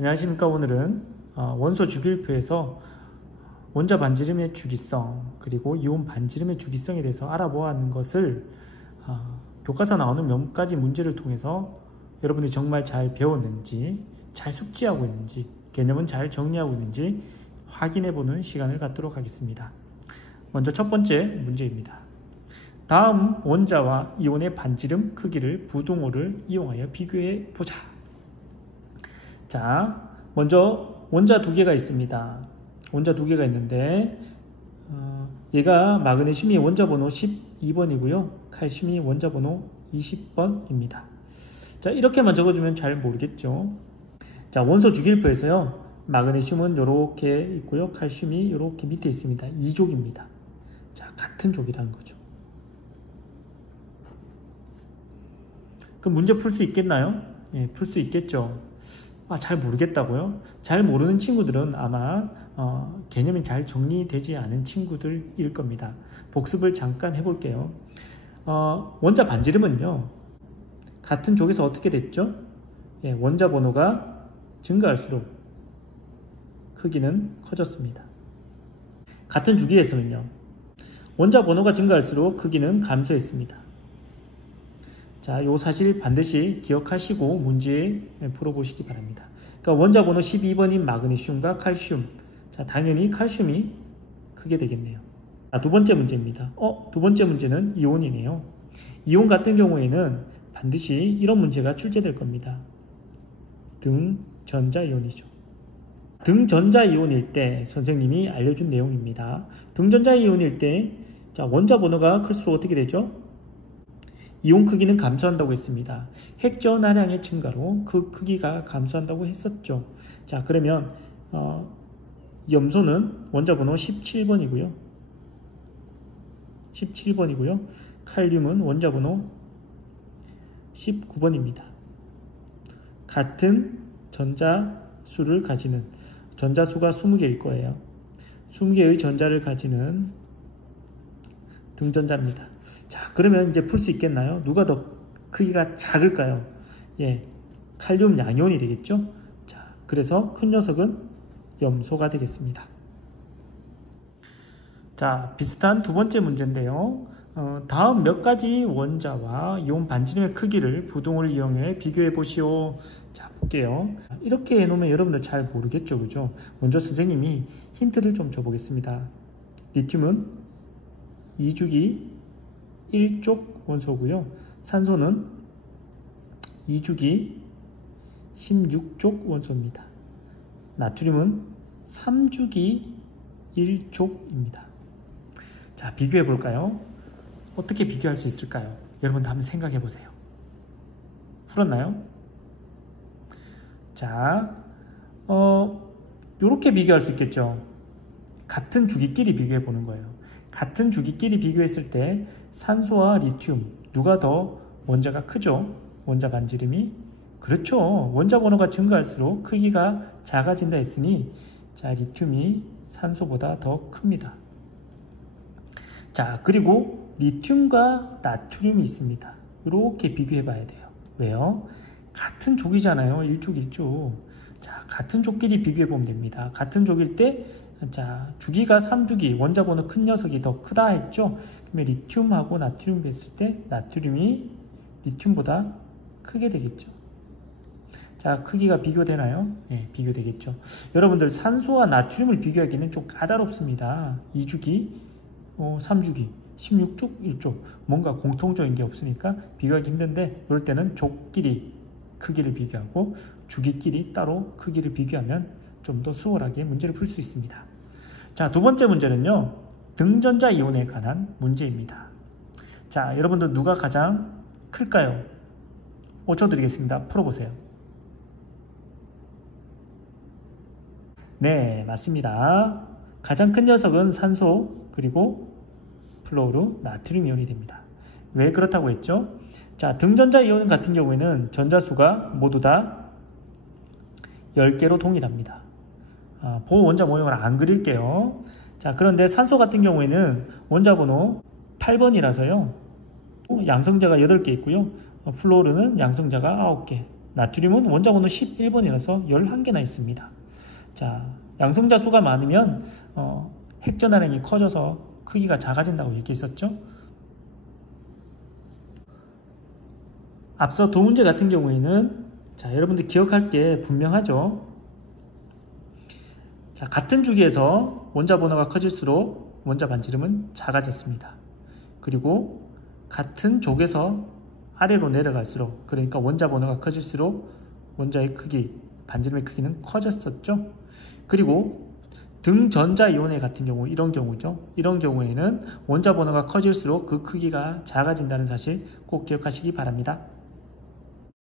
안녕하십니까. 오늘은 원소 주기율표에서 원자 반지름의 주기성 그리고 이온 반지름의 주기성에 대해서 알아보았는 것을 교과서 나오는 몇 가지 문제를 통해서 여러분들이 정말 잘 배웠는지, 잘 숙지하고 있는지, 개념은 잘 정리하고 있는지 확인해보는 시간을 갖도록 하겠습니다. 먼저 첫 번째 문제입니다. 다음 원자와 이온의 반지름 크기를 부동호를 이용하여 비교해 보자. 자, 먼저 원자 두 개가 있습니다. 원자 두 개가 있는데 얘가 마그네슘이 원자 번호 12번이고요. 칼슘이 원자 번호 20번입니다. 자, 이렇게만 적어주면 잘 모르겠죠. 자, 원소 주기율표에서요. 마그네슘은 이렇게 있고요. 칼슘이 이렇게 밑에 있습니다. 2족입니다. 자, 같은 족이라는 거죠. 그럼 문제 풀 수 있겠나요? 예, 풀 수 있겠죠. 잘 모르겠다고요? 잘 모르는 친구들은 아마 개념이 잘 정리되지 않은 친구들일 겁니다. 복습을 잠깐 해볼게요. 원자 반지름은요. 같은 족에서 어떻게 됐죠? 예, 원자 번호가 증가할수록 크기는 커졌습니다. 같은 주기에서는요. 원자 번호가 증가할수록 크기는 감소했습니다. 자, 요 사실 반드시 기억하시고 문제 풀어보시기 바랍니다. 그러니까 원자 번호 12번인 마그네슘과 칼슘. 자, 당연히 칼슘이 크게 되겠네요. 자, 두 번째 문제입니다. 두 번째 문제는 이온이네요. 이온 같은 경우에는 반드시 이런 문제가 출제될 겁니다. 등전자이온이죠. 등전자이온일 때 선생님이 알려준 내용입니다. 등전자이온일 때 자, 원자 번호가 클수록 어떻게 되죠? 이온 크기는 감소한다고 했습니다. 핵전하량의 증가로 그 크기가 감소한다고 했었죠. 자, 그러면 염소는 원자 번호 17번이고요. 17번이고요. 칼륨은 원자 번호 19번입니다. 같은 전자수를 가지는 전자수가 20개일 거예요. 20개의 전자를 가지는 등전자입니다. 자, 그러면 이제 풀 수 있겠나요? 누가 더 크기가 작을까요? 예, 칼륨 양이온이 되겠죠? 자, 그래서 큰 녀석은 염소가 되겠습니다. 자, 비슷한 두 번째 문제인데요. 다음 몇 가지 원자와 이온 반지름의 크기를 부동호를 이용해 비교해 보시오. 자, 볼게요. 이렇게 해놓으면 여러분들 잘 모르겠죠, 그죠? 먼저 선생님이 힌트를 좀 줘보겠습니다. 리튬은 2주기 1족 원소고요. 산소는 2주기 16족 원소입니다. 나트륨은 3주기 1족입니다. 자, 비교해 볼까요? 어떻게 비교할 수 있을까요? 여러분도 한번 생각해 보세요. 풀었나요? 자, 요렇게 비교할 수 있겠죠. 같은 주기끼리 비교해 보는 거예요. 같은 주기끼리 비교했을 때 산소와 리튬 누가 더 원자가 크죠? 원자 반지름이 그렇죠. 원자 번호가 증가할수록 크기가 작아진다 했으니 자, 리튬이 산소보다 더 큽니다. 자, 그리고 리튬과 나트륨이 있습니다. 이렇게 비교해 봐야 돼요. 왜요? 같은 족이잖아요. 1족 1족. 자, 같은 족끼리 비교해 보면 됩니다. 같은 족일 때 자, 주기가 3주기, 원자 번호 큰 녀석이 더 크다 했죠? 그러면 리튬하고 나트륨 뺐을 때 나트륨이 리튬보다 크게 되겠죠. 자, 크기가 비교되나요? 네, 비교되겠죠. 여러분들 산소와 나트륨을 비교하기는 좀 까다롭습니다. 2주기, 3주기, 16족, 1족 뭔가 공통적인 게 없으니까 비교하기 힘든데 이럴 때는 족끼리 크기를 비교하고 주기끼리 따로 크기를 비교하면 좀 더 수월하게 문제를 풀 수 있습니다. 자, 두 번째 문제는요. 등전자 이온에 관한 문제입니다. 자, 여러분들 누가 가장 클까요? 5초 드리겠습니다. 풀어보세요. 네, 맞습니다. 가장 큰 녀석은 산소 그리고 플로르 나트륨 이온이 됩니다. 왜 그렇다고 했죠? 자, 등전자 이온 같은 경우에는 전자수가 모두 다 10개로 동일합니다. 보호 원자 모형을 안 그릴게요. 자, 그런데 산소 같은 경우에는 원자 번호 8번이라서요. 양성자가 8개 있고요. 플로르는 양성자가 9개. 나트륨은 원자 번호 11번이라서 11개나 있습니다. 자, 양성자 수가 많으면 핵전하량이 커져서 크기가 작아진다고 얘기했었죠. 앞서 두 문제 같은 경우에는 자, 여러분들 기억할 게 분명하죠. 자, 같은 주기에서 원자 번호가 커질수록 원자 반지름은 작아졌습니다. 그리고 같은 족에서 아래로 내려갈수록, 그러니까 원자 번호가 커질수록 원자의 크기, 반지름의 크기는 커졌었죠. 그리고 등전자 이온의 같은 경우, 이런 경우죠. 이런 경우에는 원자 번호가 커질수록 그 크기가 작아진다는 사실 꼭 기억하시기 바랍니다.